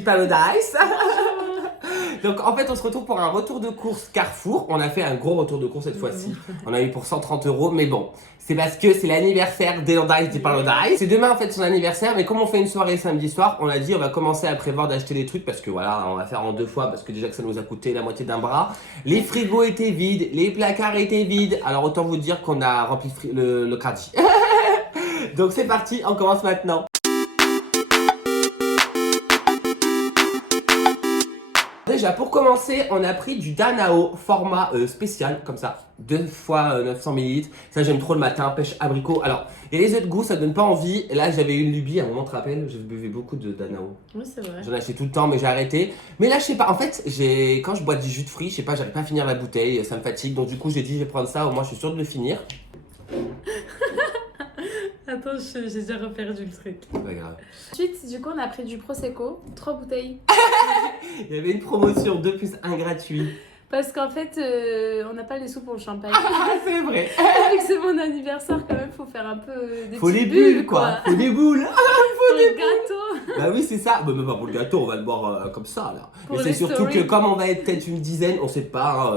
dit Paradise. Donc en fait on se retrouve pour un retour de course Carrefour. On a fait un gros retour de course cette fois-ci. On a eu pour 130 €, mais bon, c'est parce que c'est l'anniversaire d'Elodice dit Paradise. C'est demain en fait son anniversaire, mais comme on fait une soirée samedi soir, on a dit on va commencer à prévoir d'acheter des trucs parce que voilà, on va faire en 2 fois parce que déjà que ça nous a coûté la moitié d'un bras. Les frigos étaient vides, les placards étaient vides, alors autant vous dire qu'on a rempli le caddie. Donc c'est parti, on commence maintenant. Déjà pour commencer, on a pris du Danao format spécial comme ça, 2 fois 900 ml. Ça j'aime trop le matin, pêche abricot. Alors, il y a les œufs de goût, ça donne pas envie. Et là j'avais une lubie, à un moment tu te rappelles, je buvais beaucoup de Danao. Oui, c'est vrai. J'en achetais tout le temps mais j'ai arrêté. Mais là je sais pas, en fait, quand je bois du jus de fruits, je sais pas, j'arrive pas à finir la bouteille, ça me fatigue. Donc du coup j'ai dit je vais prendre ça, au moins je suis sûr de le finir. Attends, j'ai déjà reperdu le truc. C'est pas grave. Ensuite, du coup, on a pris du Prosecco, 3 bouteilles. Il y avait une promotion 2 plus 1 gratuit. Parce qu'en fait, on n'a pas les sous pour le champagne. Ah c'est vrai. Vu que c'est mon anniversaire, quand même, faut faire un peu des Faut les petites bulles quoi, faut des boules. Pour le gâteau. Bah oui c'est ça, bah, même pas pour le gâteau, on va le boire comme ça là. Pour Mais c'est les surtout stories. que comme on va être peut-être une dizaine, on sait pas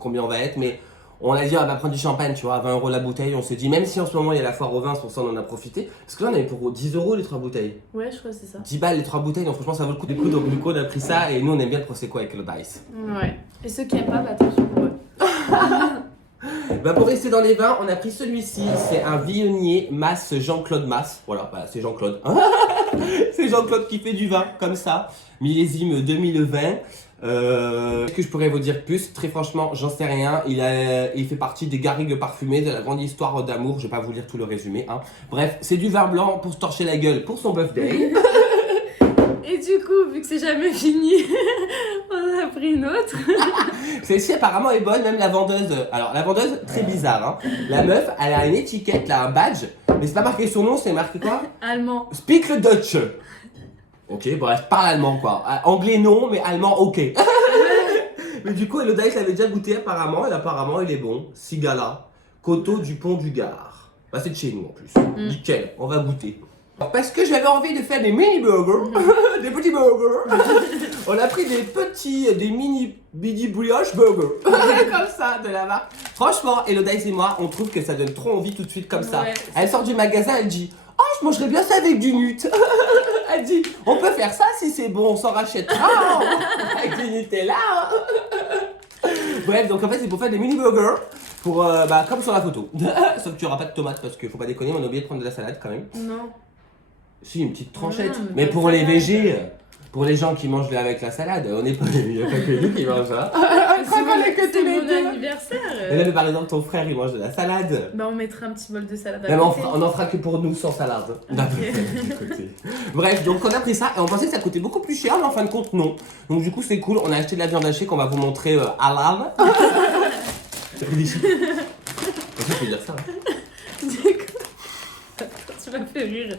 combien on va être, mais on a dit on va prendre du champagne, tu vois, à 20 € la bouteille. On s'est dit même si en ce moment il y a la foire au vin, c'est pour ça on en a profité. Parce que là on avait pour 10 € les 3 bouteilles. Ouais, je crois que c'est ça. 10 balles les 3 bouteilles, donc franchement ça vaut le coup des coups. Donc du coup on a pris ça et nous on aime bien le Prosecco avec le Dice. Ouais. Et ceux qui aiment pas, bah attention pour eux. Bah pour rester dans les vins, on a pris celui-ci, c'est un Viognier Mas Jean-Claude Mas. Voilà, bah c'est Jean-Claude. C'est Jean-Claude qui fait du vin, comme ça. Millésime 2020. Qu'est-ce que je pourrais vous dire plus? Très franchement, j'en sais rien. Il fait partie des garrigues parfumées de la grande histoire d'amour. Je vais pas vous lire tout le résumé. Hein. Bref, c'est du vin blanc pour se torcher la gueule pour son birthday. Et du coup, vu que c'est jamais fini, on a pris une autre. Celle-ci apparemment est bonne, même la vendeuse. Alors la vendeuse, très bizarre. Hein. La meuf, elle a une étiquette, là, un badge. Mais c'est pas marqué son nom, c'est marqué quoi? Allemand. Speak le Dutch. Ok, bref, parle allemand quoi. Anglais non, mais allemand ok. Mais du coup, Elodice l'avait déjà goûté apparemment, et apparemment il est bon. Sigala, Coteau du Pont du Gard. Bah c'est de chez nous en plus. Nickel, on va goûter. Parce que j'avais envie de faire des mini burgers, des petits burgers. On a pris des mini brioche burgers, comme ça, de la marque. Franchement, Elodice et moi, on trouve que ça donne trop envie tout de suite comme ça. Ouais, Elle sort du magasin, elle dit « Oh, je mangerais bien ça avec du nut !» Elle dit « On peut faire ça si c'est bon, on s'en rachètera avec du Nutella. » Bref, donc en fait, c'est pour faire des mini burgers. Pour, comme sur la photo. Sauf qu'il n'y aura pas de tomates parce qu'il faut pas déconner, on a oublié de prendre de la salade quand même. Non. Si, une petite tranchette. Non, mais pas pour de les salade. végés, pour les gens qui mangent avec la salade, on n'est pas, il n'y a pas que nous qui mangent ça. C'est mon anniversaire. Et là, mais par exemple, ton frère, il mange de la salade. Bah, on mettra un petit bol de salade à Mais côté. on en fera que pour nous sans salade. Bref, donc on a pris ça et on pensait que ça coûtait beaucoup plus cher, mais en fin de compte, non. Donc du coup, c'est cool. On a acheté de la viande hachée qu'on va vous montrer à l'âme. T'as pris des chips. Je peux dire ça. Du coup... Attends, tu m'as fait rire.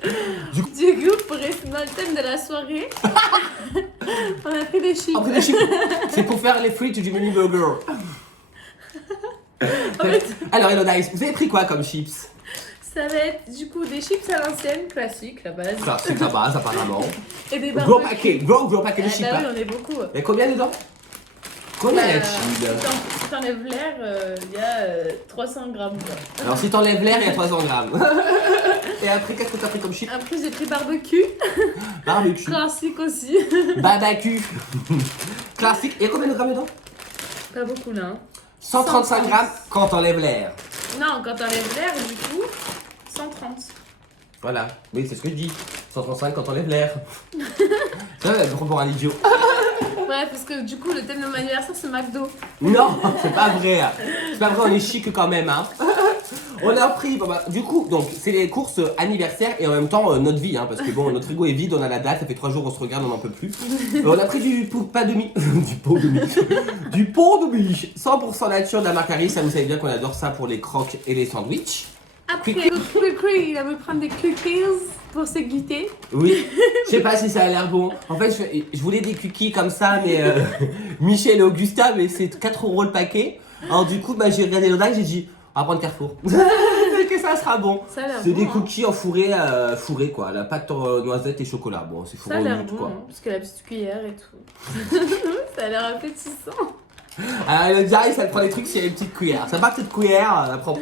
Du coup, pour rester dans le thème de la soirée, on a pris des chips. On a pris des chips. C'est pour faire les frites du mini burger. En fait, Alors, Elodice, vous avez pris quoi comme chips? ça va être du coup des chips à l'ancienne, classique, la base. C'est la base, apparemment. Et des Gros barbecues. paquet, gros paquet de Ah chips. bah hein. oui, on est beaucoup. Il y a combien dedans? Combien il y a de chips? Si t'enlèves l'air, il y a 300 grammes. Quoi. Alors, si t'enlèves l'air, il y a 300 grammes. Et après, qu'est-ce que t'as pris comme chips? Après, j'ai pris barbecue, Barbecue. classique aussi. Babacu. Classique. Et combien de grammes dedans? Pas beaucoup là. Hein. 135 grammes quand t'enlèves l'air. Non, quand t'enlèves l'air, du coup, 130. Voilà. Oui, c'est ce que je dis. 135 quand t'enlèves l'air. Ça, je me prends pour un idiot. Ouais, parce que du coup, le thème de mon anniversaire, c'est McDo. Non, c'est pas vrai. C'est pas vrai, on est chic quand même. Hein. On a pris, du coup, donc c'est les courses anniversaire et en même temps notre vie, hein, parce que bon, notre frigo est vide, on a la date, ça fait 3 jours, on se regarde, on n'en peut plus. On a pris du pot de mie, du pot de mie, du pot de mie, 100% nature de la marque Harry, ça vous savez bien qu'on adore ça pour les croques et les sandwichs. Après, il a voulu prendre des cookies pour se guetter. Oui, je sais pas si ça a l'air bon. En fait, je voulais des cookies comme ça, mais Michel et Augusta, mais c'est 4 € le paquet. Alors du coup, j'ai regardé l'odeur, j'ai dit, on va prendre Carrefour. Que ça sera bon. Ça a l'air C'est bon, des hein. cookies fourrés quoi, la pâte noisette et chocolat. Bon, c'est Ça fourré a au l'air lutte, bon, quoi. hein, parce que la petite cuillère et tout. Ça a l'air appétissant. Le Dice, elle prend des trucs s'il y a une petite cuillère. Ça part cette cuillère, elle prend.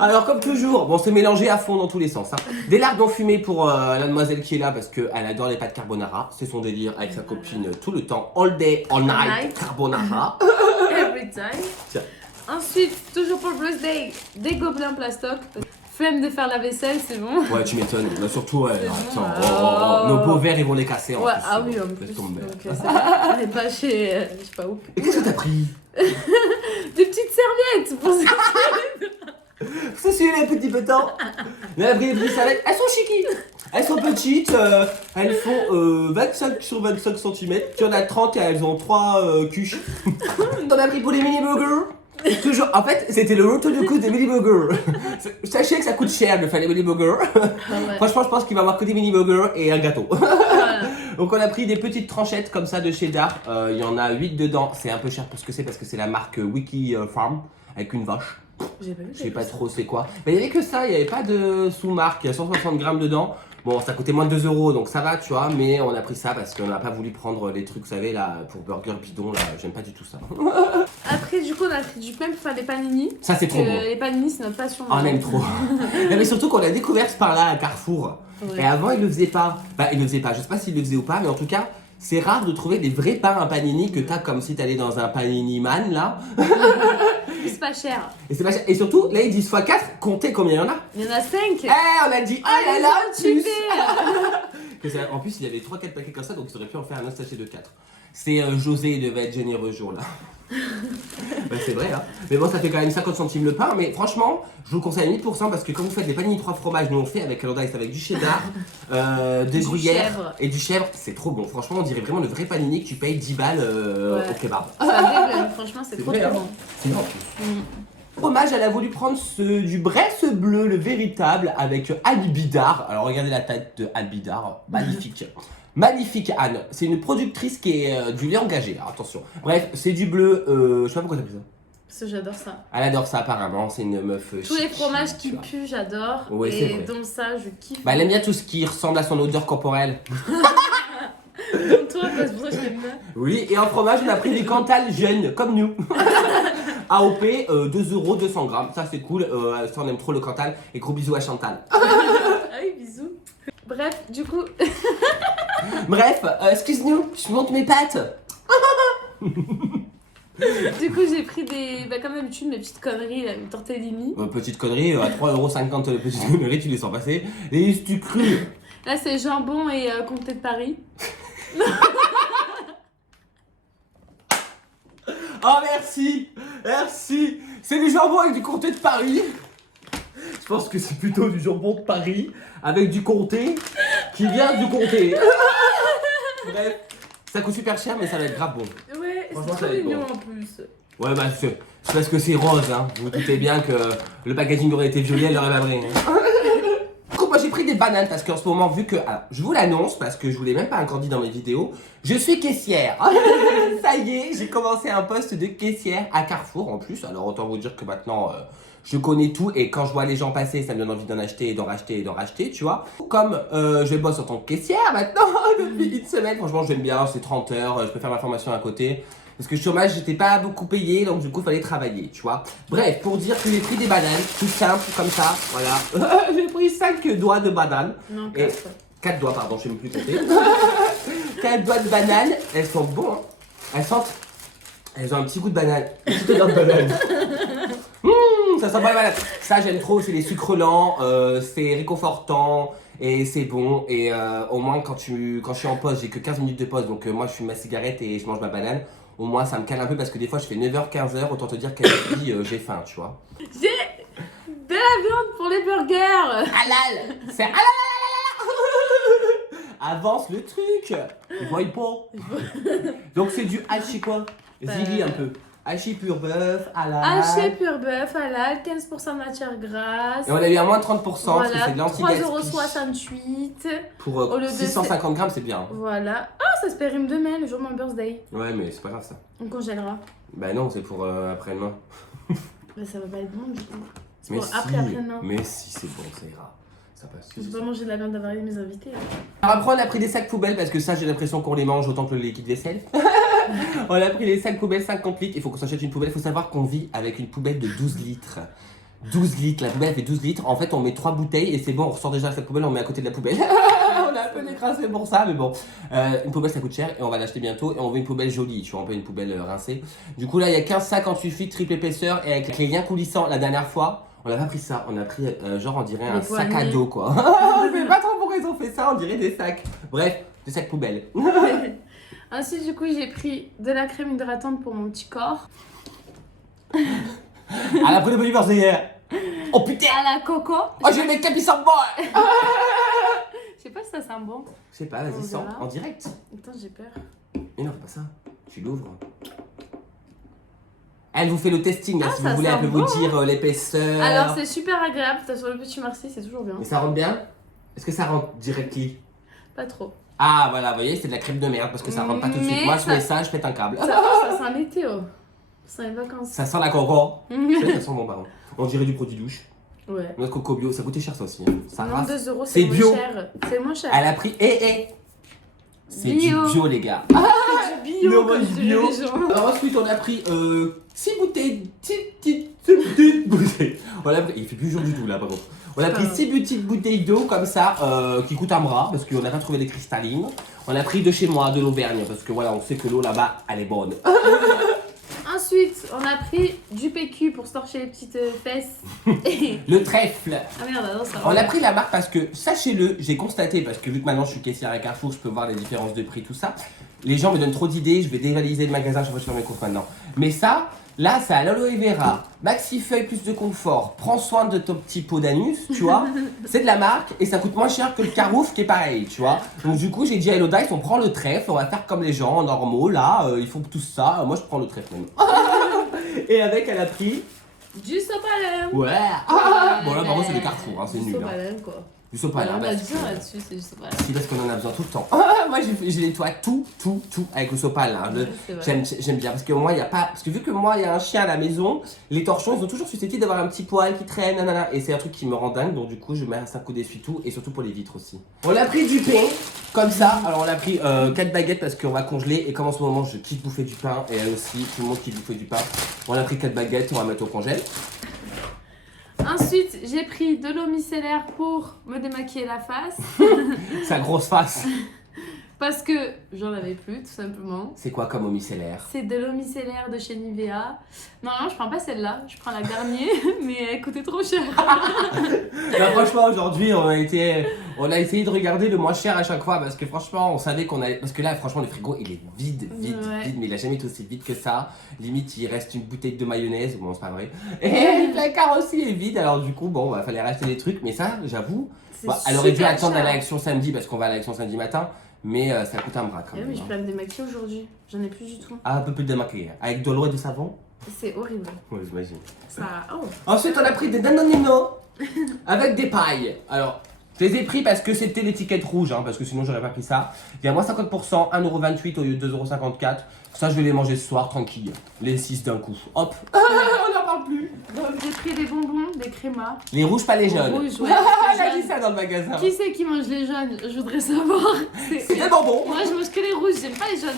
Alors comme toujours, bon c'est mélangé à fond dans tous les sens. Hein. Des lardons fumés pour la demoiselle qui est là parce qu'elle adore les pâtes carbonara. C'est son délire avec sa copine tout le temps. All day, all night, carbonara. Every time. Tiens. Ensuite, toujours pour le birthday, des gobelins plastoc. Flemme de faire la vaisselle, c'est bon. Ouais, tu m'étonnes. Mais surtout, ouais, C'est bon, attends, nos beaux verres ils vont les casser. Ouais, en plus, oui, en laisse plus. tomber. Donc, ça, on n'est pas chez. je sais pas où. Et qu'est-ce que t'as pris? Des petites serviettes pour ça. Ça c'est les petits petits. Mais elle a pris les petites serviettes. Elles sont chiquies. Elles sont petites. Elles font 25 sur 25 cm. Il y en a 30 et elles ont 3 cuches. T'en as pris pour les mini burgers? Toujours. En fait, c'était le retour du coup des mini burgers. Sachez que ça coûte cher de faire les mini burgers. Ouais. Franchement, je pense qu'il va y avoir que des mini burgers et un gâteau. Voilà. Donc on a pris des petites tranchettes comme ça de cheddar. Il y en a 8 dedans. C'est un peu cher pour ce que c'est parce que c'est la marque Wiki Farm avec une vache. J'ai pas vu. Je sais pas trop c'est quoi. Mais il y avait que ça, il y avait pas de sous-marque. Il y a 160 grammes dedans. Bon, ça coûtait moins de 2 € donc ça va, tu vois. Mais on a pris ça parce qu'on n'a pas voulu prendre les trucs, vous savez, là, pour burger bidon. Là, j'aime pas du tout ça. Après, du coup, on a pris du pain pour faire des panini. Ça, c'est trop bon. Les panini, c'est notre passion. Ah, on aime trop. Non, mais surtout qu'on a découvert ce par-là à Carrefour. Ouais. Et avant, il le faisait pas. Bah, il le faisait pas. Je sais pas s'il le faisait ou pas, mais en tout cas, c'est rare de trouver des vrais pains à panini que t'as comme si t'allais dans un panini man là. C'est pas cher. Et c'est pas cher. Et surtout, là, ils disent x4, comptez combien il y en a. Il y en a 5. Eh, on a dit, oh là là, plus. super. Que ça- En plus, il y avait 3-4 paquets comme ça, donc ils auraient pu en faire un autre sachet de 4. C'est José, il devait être généreux ce jour-là. Bah, c'est vrai, hein. Mais bon, ça fait quand même 50 centimes le pain. Mais franchement, je vous conseille 1000% parce que quand vous faites des panini 3 fromages, nous on fait avec Canada, avec du cheddar, des Du gruyères chèvre. et du chèvre, c'est trop bon. Franchement, on dirait vraiment le vrai panini que tu payes 10 balles Ouais. au kebab. Ça dégueule, franchement, c'est C'est trop vrai, trop hein. bon. C'est bon en plus. Fromage, elle a voulu prendre du Bresse bleu, le véritable, avec Albidar. Alors regardez la tête de Albidar, magnifique. Magnifique Anne, c'est une productrice qui est du lait engagé, alors attention. Bref, c'est du bleu, je sais pas pourquoi t'as pris ça. Parce que j'adore ça. Elle adore ça apparemment, c'est une meuf Tous les chic, fromages tu qui vois. puent, j'adore. Ouais, c'est et vrai. donc ça, je kiffe. Bah elle aime bien tout ce qui ressemble à son odeur corporelle. Comme toi, c'est pour ça que je t'aime bien. Oui, et en fromage, on a pris du Cantal jeune, comme nous. AOP, 2 € 200 grammes, ça c'est cool, ça on aime trop le Cantal. Et gros bisous à Chantal. Ah oui, bisous. Bref, du coup, Bref, excuse-nous, je monte mes pattes. j'ai pris des, bah, comme d'habitude, mes petites conneries, là, une tortellini. Petite connerie, à 3,50 € le petite connerie, tu les sens passer. Et tu cru. Là, c'est jambon et comté de Paris. Oh merci, merci. C'est du jambon avec du comté de Paris. Je pense que c'est plutôt du jambon de Paris avec du comté qui vient du comté. Bref, ça coûte super cher mais ça va être grave bon. Ouais, c'est Franchement, trop ça va être mignon bon. en plus. Ouais bah c'est parce que c'est rose hein. Vous vous doutez bien que le packaging aurait été violet, elle l'aurait pas pris. Du coup, moi j'ai pris des bananes parce qu'en ce moment, vu que. Alors, je vous l'annonce parce que je vous l'ai même pas encore dit dans mes vidéos, je suis caissière. Ça y est, j'ai commencé un poste de caissière à Carrefour en plus. Alors, autant vous dire que maintenant, je connais tout et quand je vois les gens passer, ça me donne envie d'en acheter et d'en racheter et d'en racheter, tu vois. Comme je bosse en tant que caissière maintenant depuis une semaine, franchement, j'aime bien, c'est 30 heures, je peux faire ma formation à côté. Parce que le chômage, j'étais pas beaucoup payé, donc du coup, il fallait travailler, tu vois. Bref, pour dire que j'ai pris des bananes, tout simple, comme ça, voilà. J'ai pris 5 doigts de bananes. Non, Et- quatre. 4 doigts, pardon, je sais même plus compter. 4 doigts de bananes, elles sont bonnes, hein. Elles sentent. Elles ont un petit goût de banane. Un petit odeur de banane. Ça sent pas la banane. Ça, j'aime trop, c'est les sucres lents, c'est réconfortant. Et c'est bon, et au moins quand je suis en pause, j'ai que 15 minutes de pause, donc moi je fume ma cigarette et je mange ma banane. Au moins ça me calme un peu parce que des fois je fais 9h, 15h, autant te dire qu'elle me dit j'ai faim, tu vois. J'ai de la viande pour les burgers. Halal. C'est halal. Avance le truc. Il voit pas. Donc c'est du hachi quoi. Zili un peu. Hachi pur bœuf, halal. Haché pur bœuf, halal, 15% de matière grasse. Et on a eu à moins 30% parce que Voilà, c'est de l'anti-gaspi. 3,68 €. Pour Au lieu de 650 grammes, c'est bien. Voilà. Ah, ça se périme demain, le jour de mon birthday. Ouais, mais c'est pas grave ça. On congélera. Bah non, c'est pour après-demain. Mais ça va pas être bon du coup. Mais Bon, si, après-demain. mais si, c'est bon, ça ira. Ça passe. Je vais pas manger de la viande avariée de mes invités. Hein. Alors après, on a pris des sacs poubelles parce que ça, j'ai l'impression qu'on les mange autant que le liquide vaisselle. On a pris les sacs poubelles 50 litres. Il faut qu'on s'achète une poubelle. Il faut savoir qu'on vit avec une poubelle de 12 litres. 12 litres, la poubelle fait 12 litres. En fait, on met 3 bouteilles et c'est bon, on ressort déjà cette poubelle, on met à côté de la poubelle. On a un peu décrassé pour ça, mais bon. Une poubelle ça coûte cher et on va l'acheter bientôt. Et on veut une poubelle jolie, tu vois, un peu une poubelle rincée. Du coup, là, il y a 15 sacs en sulfite, triple épaisseur et avec les liens coulissants la dernière fois. On n'a pas pris ça, on a pris genre on dirait un sac à dos quoi. Je sais pas trop pourquoi ils ont fait ça, on dirait des sacs. Bref, des sacs poubelles. Ensuite, du coup, j'ai pris de la crème hydratante pour mon petit corps. À la de Bolivar hier. Oh putain. À la coco. Oh j'ai mes capis sans bois. Je sais pas si ça sent bon. Je sais pas, vas-y On sens, verra. en direct. Attends, j'ai peur. Mais non, fais pas ça. Tu l'ouvres. Elle vous fait le testing, hein, Ah, si ça vous voulez, sent elle peut bon, vous dire l'épaisseur. Alors, c'est super agréable. T'as sur le petit Marseille, c'est toujours bien. Mais ça rentre bien? Est-ce que ça rentre directly? Pas trop. Ah voilà, vous voyez, c'est de la crème de merde parce que ça rentre pas tout de suite. Mais Moi, je ça- mets ça, je pète un câble. Ça sent l'été, oh. Ça sent les vacances. Ça sent la coco. Ça sent bon, pardon. On dirait du produit douche. Ouais. Notre coco bio, ça coûtait cher ça aussi. Hein. Ça Non, rase. 2 euros, C'est c'est bio. moins cher. C'est moins cher. Elle a pris. C'est du Bio. bio, les gars. C'est du bio, Le comme mode je bio. dirais les gens. Alors ensuite, on a pris 6 bouteilles. Petites bouteilles. On a pris, il fait plus jour du tout là, par contre. On a pris 6 petites bouteilles d'eau comme ça, qui coûtent un bras parce qu'on n'a pas trouvé les cristallines. On a pris de chez moi, de l'Auvergne, parce que voilà, on sait que l'eau là-bas, elle est bonne. Ensuite, on a pris du PQ pour se torcher les petites fesses. Le trèfle. Ah merde, non, ça On va. a pris la marque parce que, sachez-le, j'ai constaté, parce que vu que maintenant je suis caissière à Carrefour, je peux voir les différences de prix, tout ça. Les gens me donnent trop d'idées, je vais dévaliser le magasin, je vais faire mes courses maintenant. Mais ça, là, ça a l'aloe vera, maxi-feuille plus de confort, prends soin de ton petit pot d'anus, tu vois. C'est de la marque et ça coûte moins cher que le Carouf qui est pareil, tu vois. Donc du coup, j'ai dit à Hello Dice, on prend le trèfle, on va faire comme les gens normaux, là, ils font tout ça, moi je prends le trèfle même. Et avec, elle a pris... Du sopalin. Ouais. Bon là, par contre, c'est le Carrefour, hein, c'est nul. Du Hein. sopalin, quoi. Du sopalin. On a parce dit que- ça là-dessus, c'est du sopalin. Si, parce qu'on en a besoin tout le temps. Moi, je nettoie tout avec le sopalin. Hein. C'est vrai. J'aime bien parce que moi, il y a pas. Parce que vu que moi, il y a un chien à la maison, les torchons, ils ont toujours susceptible d'avoir un petit poil qui traîne, nanana. Et c'est un truc qui me rend dingue. Donc, du coup, je mets un 5 coups d'essuie-tout et surtout pour les vitres aussi. On a pris du pain, comme ça. Alors, on a pris 4 baguettes parce qu'on va congeler. Et comme en ce moment, je kiffe bouffer du pain. Et elle aussi, tout le monde kiffe bouffer du pain. On a pris 4 baguettes, on va mettre au congèle. Ensuite, j'ai pris de l'eau micellaire pour me démaquiller la face. Sa grosse face. Parce que j'en avais plus, tout simplement. C'est quoi comme eau micellaire? C'est de l'eau micellaire de chez Nivea. Non, je prends pas celle-là, je prends la Garnier, mais elle coûtait trop cher. Là, franchement, aujourd'hui, on a essayé de regarder le moins cher à chaque fois parce que franchement, on savait qu'on allait. Parce que là, franchement, le frigo, il est vide, Ouais. mais il a jamais été aussi vide que ça. Limite, il reste une bouteille de mayonnaise. Bon, c'est pas vrai. Et le placard aussi est vide. Alors, du coup, bon, il fallait racheter des trucs. Mais ça, j'avoue, C'est bah, elle aurait dû super attendre à cher. l'action samedi parce qu'on va à l'action samedi matin. Mais ça coûte un bras quand Eh même. oui, je hein. peux me démaquiller aujourd'hui. J'en ai plus du tout. Ah, un peu plus de démaquillé. Avec de l'eau et du savon? C'est horrible. Ouais, j'imagine. Ça. Oh. Ensuite, on a pris des Danonino avec des pailles. Alors, je les ai pris parce que c'était l'étiquette rouge, hein, parce que sinon j'aurais pas pris ça. Il y a moins 50%, 1,28€ au lieu de 2,54€. Ça, je vais les manger ce soir, tranquille. Les 6 d'un coup. Hop. On n'en parle plus. J'ai pris des bonbons, des crémas. Les rouges, pas les jaunes. Rouges, ouais. Elle a dit ça dans le magasin. Qui c'est qui mange les jaunes? Je voudrais savoir. C'est des bonbons. Moi, je mange que les rouges, j'aime pas les jaunes.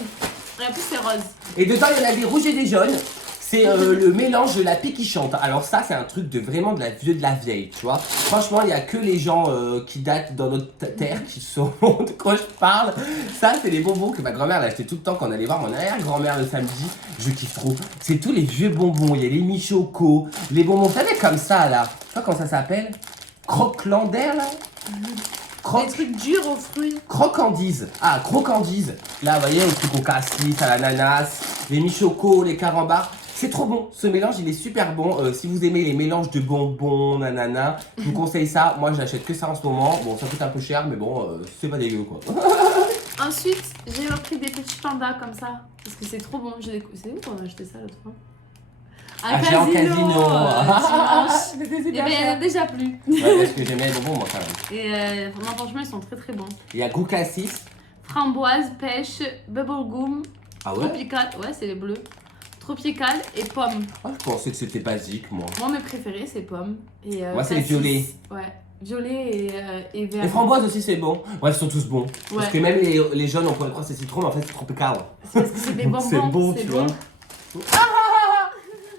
Et en plus, c'est rose. Et dedans, il y en a des rouges et des jaunes. C'est le mélange de la paix qui chante. Alors ça, c'est un truc de vraiment de la vieux de la vieille, tu vois. Franchement, il n'y a que les gens qui datent dans notre terre qui sont de quoi je parle. Ça, c'est les bonbons que ma grand-mère achetait tout le temps quand on allait voir mon arrière-grand-mère le samedi. Je kiffe trop. C'est tous les vieux bonbons. Il y a les mi-choco, les bonbons, vous savez, comme ça, là. Tu vois comment ça s'appelle? Croque-landaire, là. Des trucs durs aux fruits. Crocandise. Ah, crocandise. Là, vous voyez, le truc au cassis, à l'ananas, les mi-choco, les carambars. C'est trop bon. Ce mélange, il est super bon. Si vous aimez les mélanges de bonbons, nanana, je vous conseille ça. Moi, je n'achète que ça en ce moment. Bon, ça coûte un peu cher, mais bon, c'est pas dégueu, quoi. Ensuite, j'ai repris des petits pandas comme ça. Parce que c'est trop bon. C'est où qu'on a acheté ça l'autre fois? Acheté en casino. Dimanche. C'était Eh super ben, il y en a cher. déjà plus. Ouais, parce que j'aimais les bonbons, moi, quand même. Et non, franchement, ils sont très très bons. Il y a goût cassis. Framboise, pêche, bubblegum, Ah ouais? tropical. Ouais, c'est les bleus. tropical et pomme. Ah, je pensais que c'était basique, moi. Moi, mes préférés, c'est pomme. Et, Moi, c'est les cassis. violets. Ouais, violet et vert. Les framboises aussi, c'est bon. Ouais, ils sont tous bons. Parce Ouais. que même les jaunes, on pourrait croire que c'est citron, mais en fait, c'est tropical. C'est parce que c'est des bonbons. C'est bon, tu vois.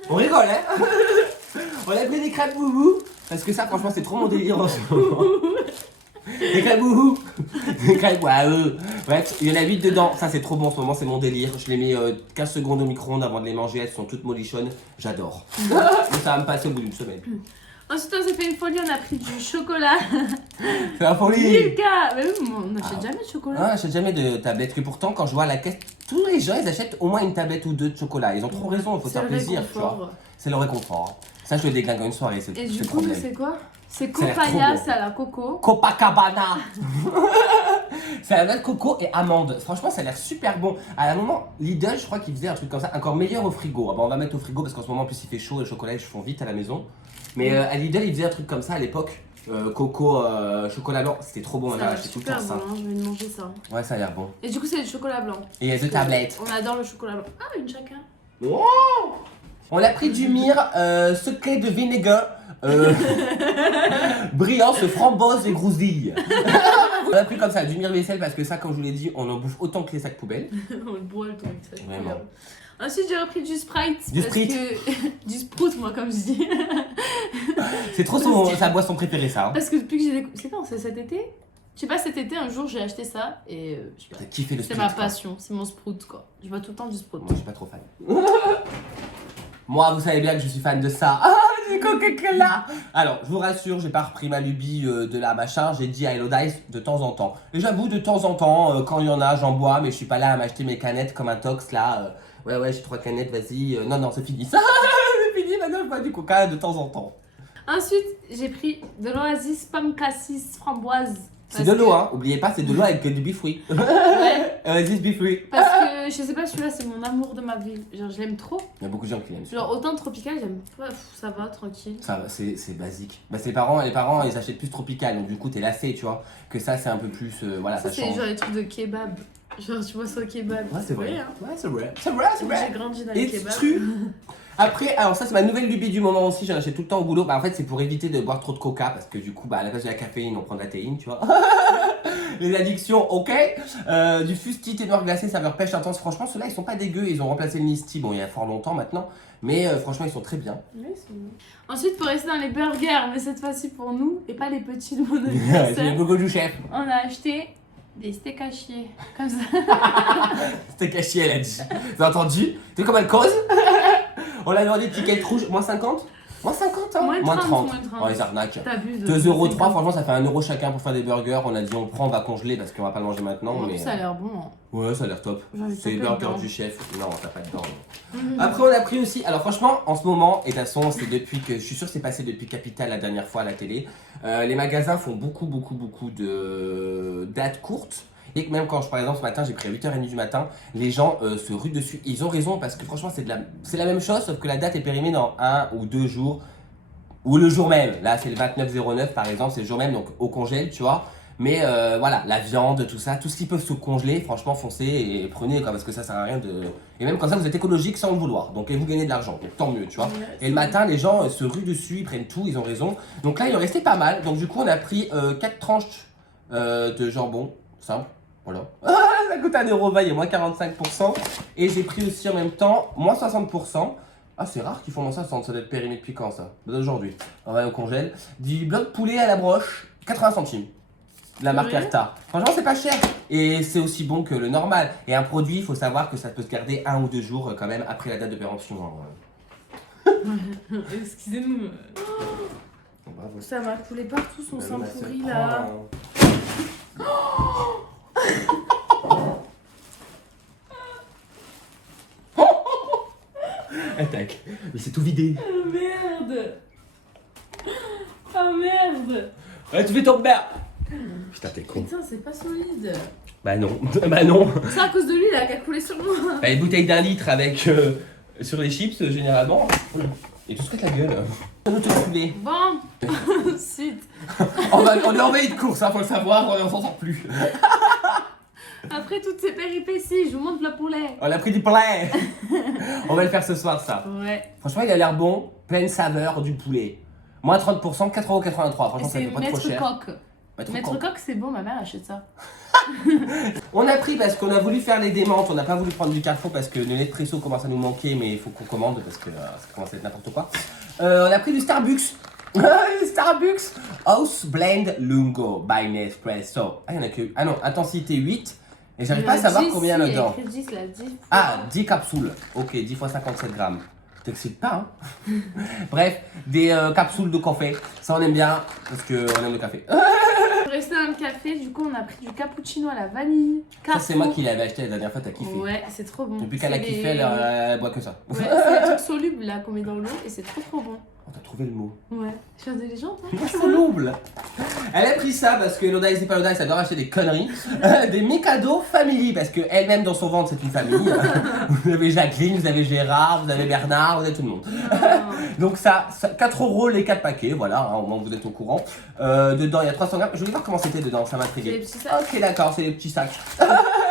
On rigole, hein. On a pris des crêpes boubou. Parce que ça, franchement, c'est trop mon délire en ce moment. Des crêpes boubou. Des crêpes waouh. Bref, il y en a 8 dedans. Ça, c'est trop bon en ce moment, c'est mon délire. Je les mets 15 secondes au micro-ondes avant de les manger. Elles sont toutes molichonnes. J'adore. Mais ça va me passer au bout d'une semaine. Ensuite, on s'est fait une folie, on a pris du chocolat. C'est la folie. Milka. Mais oui, on n'achète jamais de chocolat. Ah, j'achète jamais de tablette. Que pourtant, quand je vois à la caisse, tous les gens, ils achètent au moins une tablette ou deux de chocolat. Ils ont trop raison, il faut se C'est faire le plaisir, tu vois. réconfort. C'est le réconfort. Ça, je le déglingue en une soirée, c'est Et le du coup, problème. c'est quoi? C'est Ça a l'air trop copaya, bon. c'est à la coco. Copacabana. C'est à la noix de coco et amande. Franchement, ça a l'air super bon. À un moment, Lidl, je crois qu'il faisait un truc comme ça, encore meilleur au frigo. Ah bah, on va mettre au frigo parce qu'en ce moment, en plus, il fait chaud et le chocolat, ils font vite à la maison. Mais à Lidl, il faisait un truc comme ça à l'époque. Coco, chocolat blanc, c'était trop bon. On Ça a a acheté tout le super temps ça. bon, hein, je vais manger ça. Ouais, ça a l'air bon. Et du coup, c'est le chocolat blanc. Et il y a deux tablettes. On adore le chocolat blanc. Ah, une chacun. Oh, on a pris du myrrhe, secret de vinaigre, brillance, framboise et grousille. On a pris comme ça du myrrhe vaisselle parce que ça, comme je vous l'ai dit, on en bouffe autant que les sacs poubelles. On le boit le truc, ça. Vraiment. Ensuite, j'ai repris du Sprite. Du parce Sprite. que... du Sprout, moi, comme je dis. C'est trop sa boisson préférée, ça. Hein. Parce que depuis que j'ai découvert. C'est quand? C'est cet été? Je sais pas, cet été, un jour, j'ai acheté ça et T'as kiffé le c'est Sprite, ma quoi. passion, c'est mon Sprout, quoi. Je bois tout le temps du Sprout. Moi, je suis pas trop fan. Moi, vous savez bien que je suis fan de ça. Ah, du Coca-Cola. Alors, je vous rassure, j'ai pas repris ma lubie de la machin. J'ai dit à Hello Dice de temps en temps. Et j'avoue, de temps en temps, quand il y en a, j'en bois, mais je suis pas là à m'acheter mes canettes comme un tox là. Ouais, j'ai 3 canettes, vas-y. Non, c'est fini. Ça, c'est fini, maintenant je bois du coca de temps en temps. Ensuite, j'ai pris de l'Oasis pomme cassis framboise. C'est de l'eau, hein. Oubliez pas, c'est de l'eau avec du bifruit. Ouais, Vas-y, bifruit. parce que je sais pas, celui-là, c'est mon amour de ma vie. Genre, je l'aime trop. Il y a beaucoup de gens qui l'aiment. Genre, autant tropical, j'aime pas, ça va, tranquille. Ça, c'est basique. Bah, les parents, ils achètent plus tropical, donc du coup, t'es lassé, tu vois. Que ça, c'est un peu plus. Voilà, Ça, ça c'est change. genre les trucs de kebab. Genre, tu vois ça au kebab. Ouais, c'est vrai. hein. Ouais, c'est vrai. C'est vrai, c'est Moi, vrai. j'ai grandi dans les It's kebabs. true. Après, alors ça c'est ma nouvelle lubie du moment aussi, j'en achète tout le temps au boulot. Bah en fait c'est pour éviter de boire trop de coca parce que du coup bah à la place de la caféine on prend de la théine, tu vois. Les addictions, ok. Du fusti thé noir glacé saveur pêche intense, franchement ceux-là ils sont pas dégueux, ils ont remplacé le Misty, bon il y a fort longtemps maintenant. Mais franchement ils sont très bien. Ouais, c'est bon. Ensuite, pour rester dans les burgers, mais cette fois-ci pour nous, et pas les petits de mon C'est le anniversaire, gogo du chef. on a acheté des steaks hachés. Comme ça. C'était caché elle a dit. Vous avez entendu? Tu sais comment elle cause? On a demandé étiquette rouge, moins 50? Moins 50 hein? Moins 30. Oh les arnaques. T'abuses. 2,3€, franchement ça fait 1€ chacun pour faire des burgers. On a dit on prend, on va congeler parce qu'on va pas le manger maintenant. En Mais... plus, ça a l'air bon. Hein. Ouais, ça a l'air top. J'ai envie de C'est les taper burgers dedans. du chef. Non, t'as pas dedans. Après, on a pris aussi. Alors, franchement, en ce moment, et de toute façon, c'est depuis que. Je suis sûr que c'est passé depuis Capital la dernière fois à la télé. Les magasins font beaucoup de dates courtes. Et que même quand, par exemple, ce matin, j'ai pris à 8h30 du matin, les gens se ruent dessus. Ils ont raison parce que franchement, c'est la même chose, sauf que la date est périmée dans 1 ou 2 jours. Ou le jour même. Là, c'est le 29/09 par exemple, c'est le jour même, donc au congèle, tu vois. Mais voilà, la viande, tout ça, tout ce qui peut se congeler, franchement, foncez et prenez quoi, parce que ça sert à rien de. Et même comme ça, vous êtes écologique sans le vouloir. Donc, et vous gagnez de l'argent, donc tant mieux, tu vois. Ouais, Et le matin, les gens se ruent dessus, ils prennent tout, ils ont raison. Donc là, il en restait pas mal. Donc, du coup, on a pris 4 tranches de jambon, simple, voilà. Ça coûte 1€20, il y a moins 45%. Et j'ai pris aussi en même temps, moins 60%. Ah, c'est rare qu'ils font ça, ça doit être périmé depuis quand ça? D'aujourd'hui. On va au congèle. Du bloc poulet à la broche, 80 centimes. De la marque Ouais. Arta. Franchement, c'est pas cher. Et c'est aussi bon que le normal. Et un produit, il faut savoir que ça peut se garder 1 ou 2 jours quand même après la date de péremption. Hein. Excusez-nous. Bon, bah, voilà. Ça m'a coulé partout son Bah, sang ma pourri sœur là. Attaque. Mais c'est tout vidé. Oh merde. Oh merde. Ouais, tu fais ton merde. Putain, t'es con. Putain, c'est pas solide. Bah non. Bah non. C'est à cause de lui là qui a coulé sur moi. Bah, une bouteille d'un litre avec sur les chips généralement. Et tout se pète la gueule. On nous te couler. Bon. Ensuite. On est envahi de course, hein, faut le savoir, on s'en sort plus. Après toutes ces péripéties, je vous montre le poulet. On a pris du poulet. On va le faire ce soir, ça. Ouais. Franchement, il a l'air bon, pleine saveur du poulet. Moins 30%, 4,83€. Franchement, ça C'est fait pas trop Maître cher. Coq. Maître Coq. Coq, c'est bon, ma mère achète ça. On a pris parce qu'on a voulu faire les démentes, on n'a pas voulu prendre du Carrefour parce que le Nespresso commence à nous manquer, mais il faut qu'on commande parce que ça commence à être n'importe quoi. On a pris du Starbucks. Starbucks House Blend Lungo by Nespresso. Ah, il y en a que. Ah non, intensité 8. Et j'arrive pas à savoir combien il y a dedans. écrit 10, là, 10 Ah, 10 capsules. Ok, 10 fois 57 grammes. T'excites pas, hein? Bref, des capsules de café. Ça, on aime bien parce qu'on aime le café. Pour rester dans le café, du coup, on a pris du cappuccino à la vanille. Ça, c'est moi qui l'avais acheté la dernière fois, t'as kiffé. Ouais, c'est trop bon. Depuis qu'elle a C'est kiffé, les- elle boit que ça. Ouais, c'est des trucs solubles là qu'on met dans l'eau et c'est trop bon. On t'a trouvé le mot. Ouais, je suis intelligente. Hein. Soluble. Elle a pris ça parce que Loda et Zipaloda, elle adore acheter des conneries. Des Mikado Family, parce qu'elle-même dans son ventre, c'est une famille. Vous avez Jacqueline, vous avez Gérard, vous avez Bernard, vous avez tout le monde. Donc ça 4€ les 4 paquets, voilà, hein, au moins vous êtes au courant. Dedans, il y a 300 grammes. Je voulais voir comment c'était dedans, ça m'a C'est les intrigué. petits sacs. Ok, d'accord, c'est les petits sacs.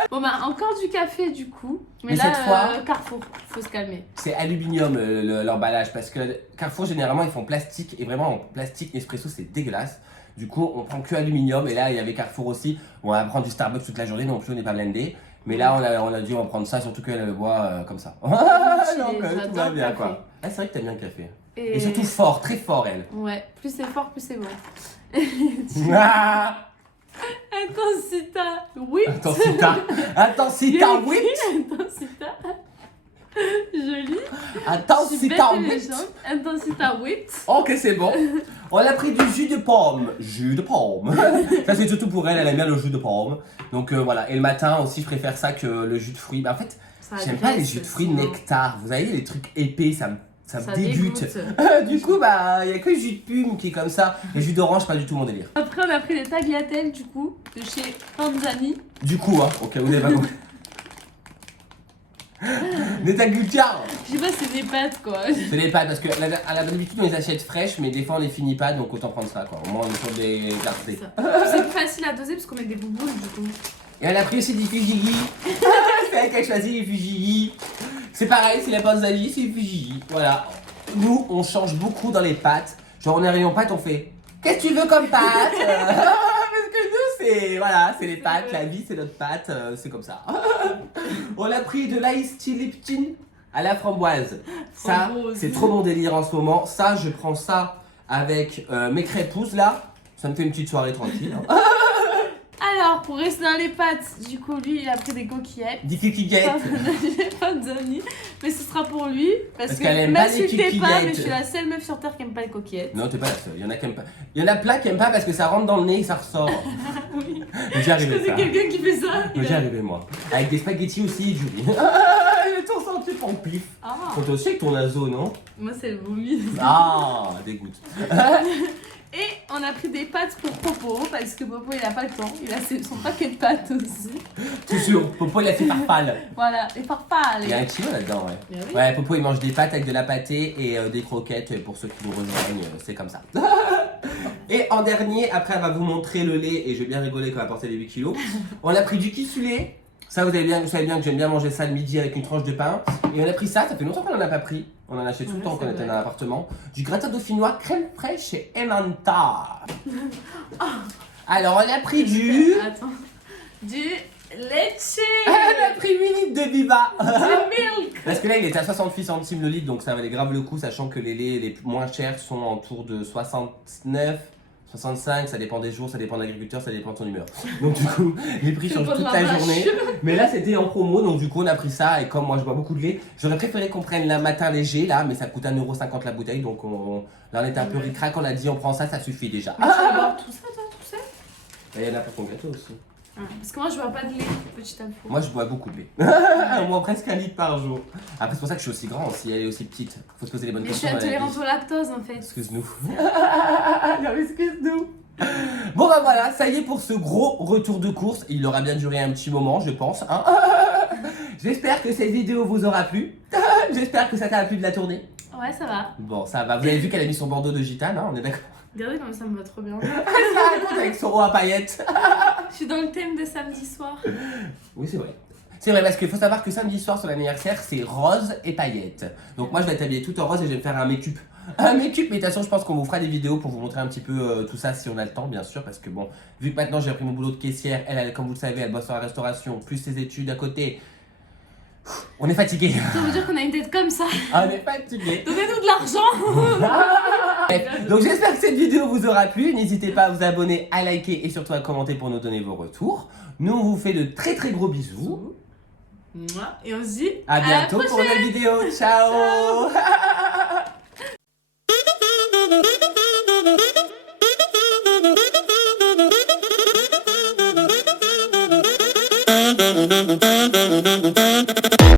Bon bah encore du café du coup. Mais là, cette fois- Carrefour, faut se calmer. C'est aluminium l'emballage, parce que Carrefour, généralement, ils font plastique, et vraiment en plastique Nespresso, c'est dégueulasse. Du coup, on prend que aluminium, et là, il y avait Carrefour aussi. On va prendre du Starbucks toute la journée, non plus, on n'est pas blindé. Mais là, on a dû en prendre ça, surtout qu'elle le boit comme ça. Donc, tout va J'adore bien, le quoi. café. Ah, c'est vrai que t'aimes bien le café. Et surtout fort, très fort, elle. Ouais, plus c'est fort, plus c'est bon. Ah, Intensita 8. Intensita 8. Intensita. Joli. Je suis bête Intensita et 8. méchante. Intensita 8. Ok, c'est bon. On a pris du jus de pomme. Jus de pomme. Ça, c'est surtout pour elle, elle aime bien le jus de pomme. Donc voilà. Et le matin aussi, je préfère ça que le jus de fruits. Bah, en fait, Ça j'aime pas les graisse jus de fruits aussi, hein. nectar. Vous savez, les trucs épais, ça me Ça dégoûte. Du coup, bah, il y a que le jus de plume qui est comme ça. Le jus d'orange, pas du tout mon délire. Après, on a pris les tagliatelles du coup de chez Panzani. Du coup, hein, ok, vous n'avez pas compris. Des tagliatelles. Je sais pas, c'est des pâtes quoi. C'est les pâtes parce que à la d'habitude on les achète fraîches, mais des fois on les finit pas, donc autant prendre ça quoi. Au moins on est sûr de les garder. C'est plus facile à doser parce qu'on met des bouboules du coup. Et elle a pris aussi des fujigi. C'est elle qui a choisi les fujigi. C'est pareil, c'est la panzani, c'est les fujigi. Voilà. Nous, on change beaucoup dans les pâtes. Genre, on est rayon pâtes, on fait qu'est-ce que tu veux comme pâte Parce que nous, c'est voilà, c'est les pâtes. La vie, c'est notre pâte. C'est comme ça. On a pris de l'ice tea Lipton à la framboise. Ça, Framboise. c'est trop mon délire en ce moment. Ça, je prends ça avec mes crêpouses là. Ça me fait une petite soirée tranquille. Hein. Alors, pour rester dans les pâtes, du coup, lui, il a pris des coquillettes. Des kikiguettes. Panzani. Mais ce sera pour lui. Parce Parce qu'elle aime que pas les m'insultez pas, kikiguettes. mais je suis la seule meuf sur terre qui aime pas les coquillettes. Non, t'es pas la seule. Il y en a qui aiment pas. Il y en a plein qui aiment pas parce que ça rentre dans le nez et ça ressort. Oui. J'ai Je arrivé connais ça. quelqu'un qui fait ça. J'ai arrivé moi. Avec des spaghettis aussi et du riz. Il est tout senti pour le pif. Ah, Quand toi aussi avec ton naso, non? moi c'est le vomi. Ah, dégoûte. Et on a pris des pâtes pour Popo parce que Popo il a pas le temps. Il a son paquet de pâtes aussi. Toujours. Popo il a fait farfalle. Voilà, les farfales. Il y a un kilo là-dedans, ouais. Mais oui. Ouais, Popo il mange des pâtes avec de la pâtée et des croquettes pour ceux qui nous rejoignent, c'est comme ça. Et en dernier, après elle va vous montrer le lait et je vais bien rigoler quand elle va porter les 8 kilos. On a pris du kissulé. Ça vous savez bien que j'aime bien manger ça le midi avec une tranche de pain. Et on a pris ça fait longtemps qu'on en a pas pris. On en achète tout le Ouais, temps quand c'est on était vrai. dans l'appartement. Du gratin dauphinois crème fraîche chez Emanta. Alors on a pris du... Attends. Du leche. Elle a pris 8 litres de Viva. Du milk. Parce que là il était à 68 centimes le litre, donc ça valait grave le coup, sachant que les laits les moins chers sont autour de 69, 65, ça dépend des jours, ça dépend de l'agriculteur, ça dépend de ton humeur. Donc du coup, les prix C'est changent pas de toute la la vache. journée. Mais là c'était en promo, donc du coup on a pris ça, et comme moi je bois beaucoup de lait, j'aurais préféré qu'on prenne le matin léger là, mais ça coûte 1,50€ la bouteille, donc là on était un peu Ouais. ric-rac, on a dit on prend ça, ça suffit déjà. Mais tu vas boire tout ça, toi, tout seul? Et il y en a pour ton gâteau aussi. Parce que moi je bois pas de lait, petite info. Moi je bois beaucoup de lait. Moi presque 1 litre par jour. Après c'est pour ça que je suis aussi grand aussi, elle est aussi petite. Faut se poser les bonnes Mais je suis questions. dans la vie. intolérante au lactose en fait. Excuse-nous. Non, excuse-nous. Bon bah voilà, ça y est pour ce gros retour de course. Il aura bien duré un petit moment, je pense. Hein. J'espère que cette vidéo vous aura plu. J'espère que ça t'a plu de la tournée. Ouais, ça va. Bon, ça va. Vous avez vu qu'elle a mis son bandeau de gitane, hein, on est d'accord. Regardez comme ça me va trop bien. Elle se raconte avec son roi à paillettes. Je suis dans le thème de samedi soir. Oui, c'est vrai. C'est vrai, parce qu'il faut savoir que samedi soir, son anniversaire, c'est rose et paillettes. Donc moi, je vais être habillée tout en rose et je vais me faire un make-up. Un make-up, mais de toute façon, je pense qu'on vous fera des vidéos pour vous montrer un petit peu tout ça si on a le temps, bien sûr. Parce que bon, vu que maintenant j'ai pris mon boulot de caissière, comme vous le savez, elle bosse dans la restauration, plus ses études à côté. On est fatigué. Ça veut dire qu'on a une tête comme ça. On est fatigué. Donnez-nous de l'argent. Bref, donc j'espère que cette vidéo vous aura plu. N'hésitez pas à vous abonner, à liker et surtout à commenter pour nous donner vos retours. Nous, on vous fait de très très gros bisous. Et on se dit À bientôt la pour une nouvelle vidéo. Ciao. Ciao.